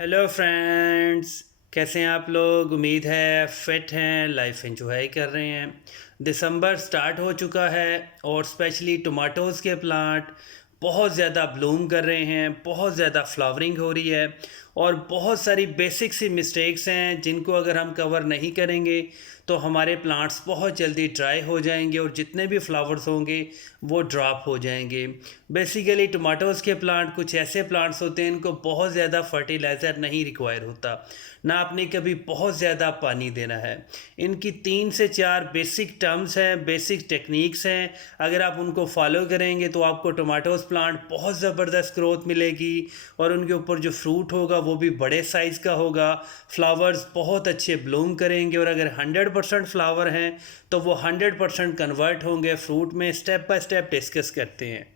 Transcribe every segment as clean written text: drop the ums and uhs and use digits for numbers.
Hello friends. कैसे हैं आप लोग? उम्मीद है फिट हैं, लाइफ एंजॉय कर रहे हैं। दिसंबर स्टार्ट हो चुका है और स्पेशली टमाटोज़ के प्लांट बहुत ज़्यादा ब्लूम कर रहे हैं, बहुत ज़्यादा फ्लावरिंग हो रही है और बहुत सारी बेसिक सी मिस्टेक्स हैं जिनको अगर हम कवर नहीं करेंगे तो हमारे प्लांट्स बहुत जल्दी ड्राई हो जाएंगे और जितने भी फ्लावर्स होंगे वो ड्रॉप हो जाएंगे। बेसिकली टमाटोज़ के प्लांट कुछ ऐसे प्लांट्स होते हैं इनको बहुत ज़्यादा फर्टिलाइज़र नहीं रिक्वायर होता, ना आपने कभी बहुत ज़्यादा पानी देना है। इनकी 3 से 4 बेसिक टर्म्स हैं, बेसिक टेक्निक्स हैं। अगर आप उनको फॉलो करेंगे तो आपको टमाटोज़ प्लांट बहुत ज़बरदस्त ग्रोथ मिलेगी और उनके ऊपर जो फ्रूट होगा वो भी बड़े साइज़ का होगा। फ्लावर्स बहुत अच्छे ब्लूम करेंगे और अगर 100% फ्लावर हैं तो वो 100% कन्वर्ट होंगे फ्रूट में। स्टेप बाय स्टेप डिस्कस करते हैं।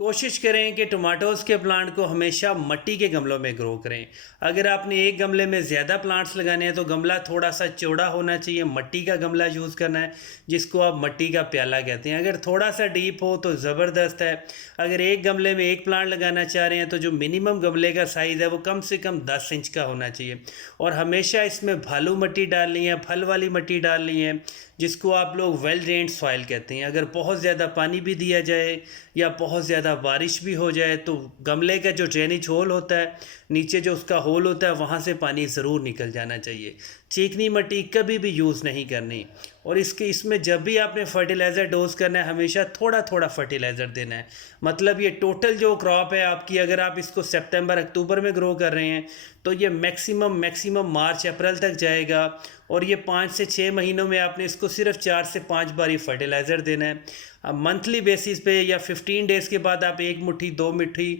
कोशिश करें कि टमाटोज़ के प्लांट को हमेशा मिट्टी के गमलों में ग्रो करें। अगर आपने एक गमले में ज़्यादा प्लांट्स लगाने हैं तो गमला थोड़ा सा चौड़ा होना चाहिए, मिट्टी का गमला यूज़ करना है जिसको आप मिट्टी का प्याला कहते हैं। अगर थोड़ा सा डीप हो तो ज़बरदस्त है। अगर एक गमले में एक प्लांट लगाना चाह रहे हैं तो जो मिनिमम गमले का साइज़ है वो कम से कम 10 इंच का होना चाहिए और हमेशा इसमें भालू मिट्टी डालनी है, फल वाली मिट्टी डालनी है जिसको आप लोग वेल ड्रेन्ड सॉइल कहते हैं। अगर बहुत ज़्यादा पानी भी दिया जाए या बहुत ज़्यादा बारिश भी हो जाए तो गमले का जो ड्रेनेज होल होता है, नीचे जो उसका होल होता है वहाँ से पानी ज़रूर निकल जाना चाहिए। चिकनी मिट्टी कभी भी यूज़ नहीं करनी और इसमें जब भी आपने फर्टिलाइज़र डोज करना है हमेशा थोड़ा थोड़ा फर्टिलाइज़र देना है। मतलब ये टोटल जो क्रॉप है आपकी, अगर आप इसको सितंबर अक्टूबर में ग्रो कर रहे हैं तो ये मैक्सिमम मार्च अप्रैल तक जाएगा और ये 5 से 6 महीनों में आपने इसको सिर्फ 4 से 5 बार ही फर्टिलाइज़र देना है। अब मंथली बेसिस पे या 15 डेज़ के बाद आप 1 मुट्ठी 2 मुट्ठी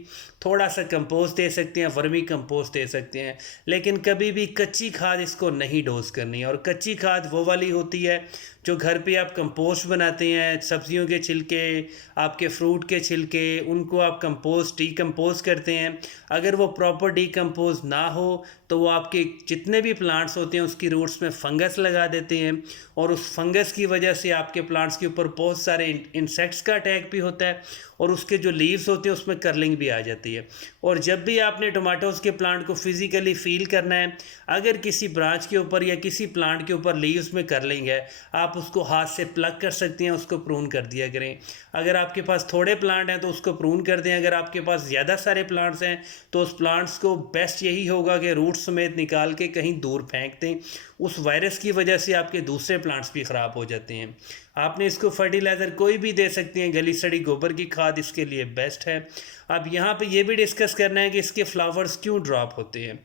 थोड़ा सा कंपोस्ट दे सकते हैं, वर्मी कंपोस्ट दे सकते हैं, लेकिन कभी भी कच्ची खाद इसको नहीं डोज करनी है। और कच्ची खाद वो वाली होती है जो घर पे आप कंपोस्ट बनाते हैं, सब्जियों के छिलके, आपके फ्रूट के छिलके, उनको आप कंपोस्ट डीकम्पोज करते हैं। अगर वो प्रॉपर डीकम्पोज ना हो तो वो आपके जितने भी प्लांट्स होते हैं उसकी रूट्स में फंगस लगा देते हैं और उस फंगस की वजह से आपके प्लांट्स के ऊपर बहुत सारे इंसेक्ट्स का अटैक भी होता है और उसके जो लीव्स होते हैं उसमें कर्लिंग भी आ जाती है। और जब भी आपने टमाटोज़ के प्लांट को फिज़िकली फील करना है, अगर किसी ब्रांच के ऊपर या किसी प्लांट के ऊपर लीव्स में कर्लिंग है, आप उसको हाथ से प्लग कर सकते हैं, उसको प्रून कर दिया करें। अगर आपके पास थोड़े प्लांट हैं तो उसको प्रून कर दें। अगर आपके पास ज़्यादा सारे प्लांट्स हैं तो उस प्लांट्स को बेस्ट यही होगा कि रूट समेत निकाल के कहीं दूर फेंक दें। उस वायरस की वजह से आपके दूसरे प्लांट्स भी ख़राब हो जाते हैं। आपने इसको फर्टिलाइज़र कोई भी दे सकते हैं, गली सड़ी गोबर की खाद इसके लिए बेस्ट है। अब यहाँ पे ये भी डिस्कस करना है कि इसके फ्लावर्स क्यों ड्रॉप होते हैं।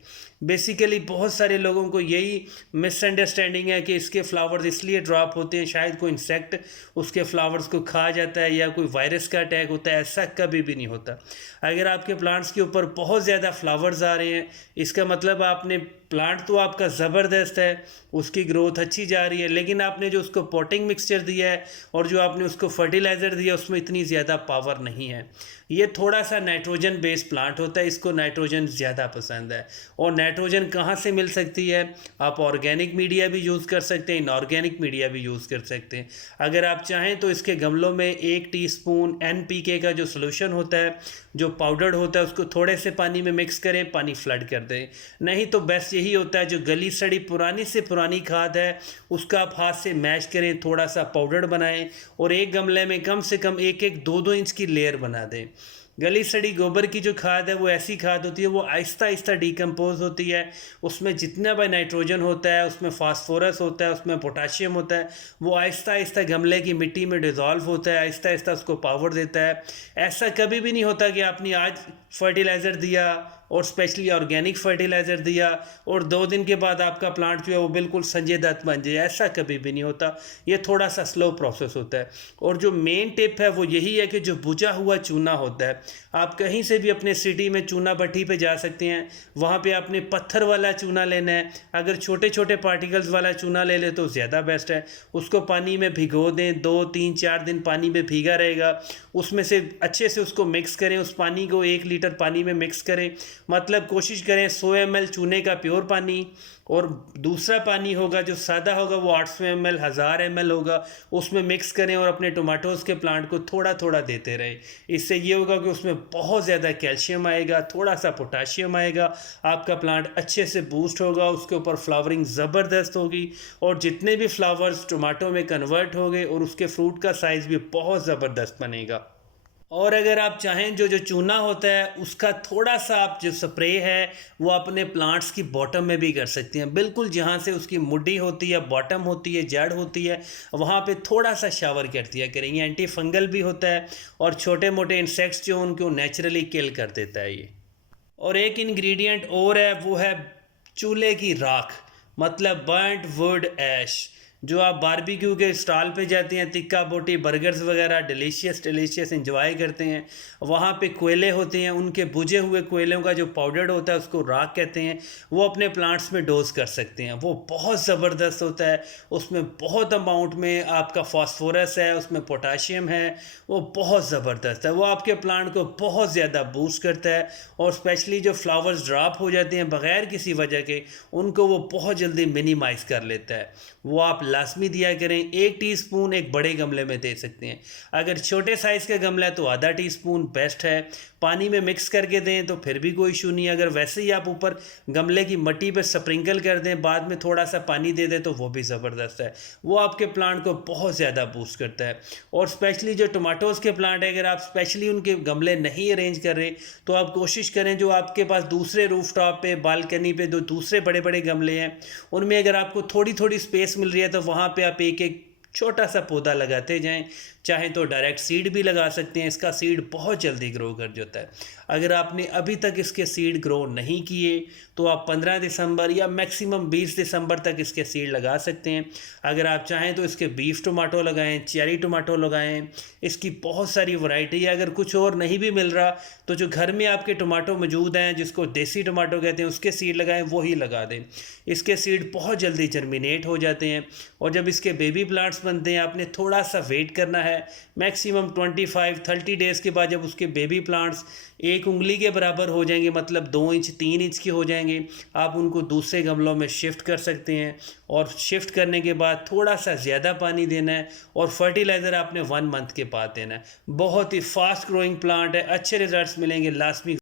बेसिकली बहुत सारे लोगों को यही मिसअंडरस्टैंडिंग है कि इसके फ्लावर्स इसलिए ड्रॉप होते हैं, शायद कोई इंसेक्ट उसके फ्लावर्स को खा जाता है या कोई वायरस का अटैक होता है। ऐसा कभी भी नहीं होता। अगर आपके प्लांट्स के ऊपर बहुत ज़्यादा फ्लावर्स आ रहे हैं इसका मतलब आपने प्लांट तो आपका ज़बरदस्त है, उसकी ग्रोथ अच्छी जा रही है, लेकिन आपने जो उसको पॉटिंग मिक्सचर दिया है और जो आपने उसको फर्टिलाइज़र दिया उसमें इतनी ज़्यादा पावर नहीं है। ये थोड़ा सा नाइट्रोजन बेस्ड प्लांट होता है, इसको नाइट्रोजन ज़्यादा पसंद है। और नाइट्रोजन कहाँ से मिल सकती है? आप ऑर्गेनिक मीडिया भी यूज़ कर सकते हैं, इनऑर्गेनिक मीडिया भी यूज़ कर सकते हैं। अगर आप चाहें तो इसके गमलों में 1 टीस्पून NPK का जो सोल्यूशन होता है, जो पाउडर्ड होता है, उसको थोड़े से पानी में मिक्स करें, पानी फ्लड कर दें। नहीं तो बेस्ट यही होता है जो गली सड़ी पुरानी से पुरानी खाद है उसका आप हाथ से मैश करें, थोड़ा सा पाउडर बनाएं और एक गमले में कम से कम 1-1 2-2 इंच की लेयर बना दें। गली सड़ी गोबर की जो खाद है वो ऐसी खाद होती है, वो आहिस्ता आहिस्ता डिकम्पोज होती है। उसमें जितना भी नाइट्रोजन होता है, उसमें फास्फोरस होता है, उसमें पोटाशियम होता है, वो आहिस्ता आहिस्ता गमले की मिट्टी में डिज़ोल्व होता है, आहिस्ता आहिस्ता उसको पावर देता है। ऐसा कभी भी नहीं होता कि आपने आज फर्टिलाइज़र दिया और स्पेशली ऑर्गेनिक फर्टिलाइज़र दिया और 2 दिन के बाद आपका प्लांट जो है वो बिल्कुल संजय दत्त बन जाए। ऐसा कभी भी नहीं होता। ये थोड़ा सा स्लो प्रोसेस होता है। और जो मेन टिप है वो यही है कि जो बुझा हुआ चूना होता है, आप कहीं से भी अपने सिटी में चूना भट्टी पे जा सकते हैं, वहाँ पे आपने पत्थर वाला चूना लेना है। अगर छोटे छोटे पार्टिकल्स वाला चूना ले ले तो ज़्यादा बेस्ट है। उसको पानी में भिगो दें, 2-3-4 दिन पानी में भीगा रहेगा, उसमें से अच्छे से उसको मिक्स करें। उस पानी को 1 लीटर पानी में मिक्स करें मतलब कोशिश करें 100 ml चूने का प्योर पानी, और दूसरा पानी होगा जो सादा होगा वो 800 ml 1000 ml होगा, उसमें मिक्स करें और अपने टोमेटोज़ के प्लांट को थोड़ा थोड़ा देते रहें। इससे ये होगा कि उसमें बहुत ज़्यादा कैल्शियम आएगा, थोड़ा सा पोटाशियम आएगा, आपका प्लांट अच्छे से बूस्ट होगा, उसके ऊपर फ्लावरिंग ज़बरदस्त होगी, और जितने भी फ्लावर्स टोमेटो में कन्वर्ट हो गए और उसके फ्रूट का साइज़ भी बहुत ज़बरदस्त बनेगा। और अगर आप चाहें जो जो चूना होता है उसका थोड़ा सा आप जो स्प्रे है वो अपने प्लांट्स की बॉटम में भी कर सकते हैं, बिल्कुल जहाँ से उसकी मुड्डी होती है, बॉटम होती है, जड़ होती है, वहाँ पे थोड़ा सा शावर कर दिया करें। ये एंटी फंगल भी होता है और छोटे मोटे इंसेक्ट्स जो उनको नेचुरली किल कर देता है ये। और एक इंग्रेडिएंट और है, वो है चूल्हे की राख, मतलब बर्न्ट वुड ऐश। जो आप बारबेक्यू के स्टॉल पे जाते हैं, तिक्का बोटी बर्गर्स वगैरह डिलीशियस डिलीशियस इंजॉय करते हैं, वहाँ पे कोयले होते हैं, उनके बुझे हुए कोयलों का जो पाउडर होता है उसको राख कहते हैं, वो अपने प्लांट्स में डोज कर सकते हैं। वो बहुत ज़बरदस्त होता है, उसमें बहुत अमाउंट में आपका फास्फोरस है, उसमें पोटाशियम है, वो बहुत ज़बरदस्त है, वो आपके प्लांट को बहुत ज़्यादा बूस्ट करता है, और स्पेशली जो फ्लावर्स ड्रॉप हो जाते हैं बग़ैर किसी वजह के, उनको वो बहुत जल्दी मिनिमाइज़ कर लेता है। वो आप लाजमी दिया करें। 1 टीस्पून एक बड़े गमले में दे सकते हैं, अगर छोटे साइज़ का गमला है तो आधा टीस्पून बेस्ट है। पानी में मिक्स करके दें तो फिर भी कोई इशू नहीं है, अगर वैसे ही आप ऊपर गमले की मिट्टी पे स्प्रिंकल कर दें, बाद में थोड़ा सा पानी दे दें तो वो भी ज़बरदस्त है, वो आपके प्लांट को बहुत ज़्यादा बूस्ट करता है। और स्पेशली जो टोमेटोज़ के प्लांट है, अगर आप स्पेशली उनके गमले नहीं अरेंज कर रहे तो आप कोशिश करें जो आपके पास दूसरे रूफ टॉप पे, बालकनी पे जो दूसरे बड़े बड़े गमले हैं, उनमें अगर आपको थोड़ी थोड़ी स्पेस मिल रही है तो वहाँ पे आप एक एक छोटा सा पौधा लगाते जाएं। चाहें तो डायरेक्ट सीड भी लगा सकते हैं, इसका सीड बहुत जल्दी ग्रो कर जाता है। अगर आपने अभी तक इसके सीड ग्रो नहीं किए तो आप 15 दिसंबर या मैक्सिमम 20 दिसंबर तक इसके सीड लगा सकते हैं। अगर आप चाहें तो इसके बीफ टोमेटो लगाएं, चेरी टोमेटो लगाएं, इसकी बहुत सारी वैरायटी है। अगर कुछ और नहीं भी मिल रहा तो जो घर में आपके टोमेटो मौजूद हैं, जिसको देसी टोमेटो कहते हैं, उसके सीड लगाएं, वही लगा दें। इसके सीड बहुत जल्दी जर्मिनेट हो जाते हैं, और जब इसके बेबी प्लांट्स बनते हैं आपने थोड़ा सा वेट करना है, मैक्सिमम 25-30 डेज़ के बाद जब उसके बेबी प्लांट्स 1 उंगली के बराबर हो जाएंगे, मतलब 2 इंच 3 इंच के हो जाएंगे, आप उनको दूसरे गमलों में शिफ्ट कर सकते हैं। और शिफ्ट करने के बाद थोड़ा सा ज़्यादा पानी देना है, और फर्टिलाइज़र आपने 1 मंथ के बाद देना है। बहुत ही फास्ट ग्रोइंग प्लांट है, अच्छे रिजल्ट्स मिलेंगे लाजमी।